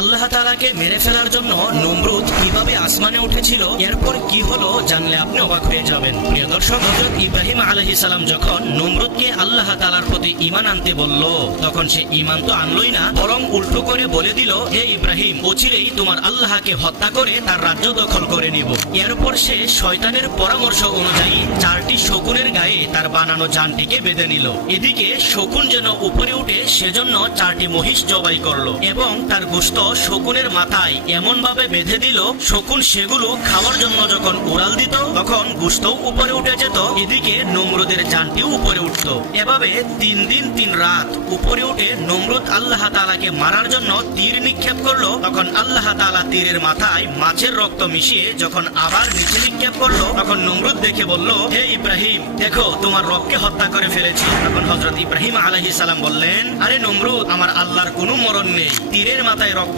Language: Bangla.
আল্লাহ তাআলাকে মেরে ফেলার জন্য নমরুদ কিভাবে আসমানে উঠেছিল, এরপর কি হলো জানলে আপনি অবাক হয়ে যাবেন। প্রিয় দর্শক, হযরত ইব্রাহিম আলাইহিস সালাম যখন নমরুদকে আল্লাহ তাআলার প্রতি ঈমান আনতে বলল, তখন সে ঈমান তো আনলই না, বরং উল্টো করে বলে দিল, হে ইব্রাহিম, অচিরেই তোমার আল্লাহকে হত্যা করে তার রাজ্য দখল করে নিব। এরপর সে শয়তানের পরামর্শ অনুযায়ী 4টি শকুনের গায়ে তার বানানো জানটিকে বেঁধে নিল। এদিকে শকুন যেন উপরে উঠে সেজন্য 4টি মহিষ জবাই করলো এবং তার গোশত শকুনের মাথায় এমন ভাবে বেঁধে দিল, শকুন সেগুলো খাওয়ার জন্য যখন উড়াল দিত তখন গোশতও উপরে উঠে যেত, এদিকে নমরুদের জানটিও উপরে উঠত। এভাবে 3 দিন 3 রাত উপরে উঠে নমরুদ আল্লাহ তাআলাকে মারার জন্য তীর নিক্ষেপ করলো। তখন আল্লাহ তাআলা তীরের মাথায় মাছের রক্ত মিশিয়ে যখন আবার নিচে নিক্ষেপ করলো, তখন নমরুদ দেখে বলল, হে ইব্রাহিম, দেখো তোমার রবকে হত্যা করে ফেলেছি। তখন হযরত ইব্রাহিম আলাইহিস সালাম বললেন, আরে নমরুদ, আমার আল্লাহর কোনো মরণ নেই, তীরের মাথায় রক্ত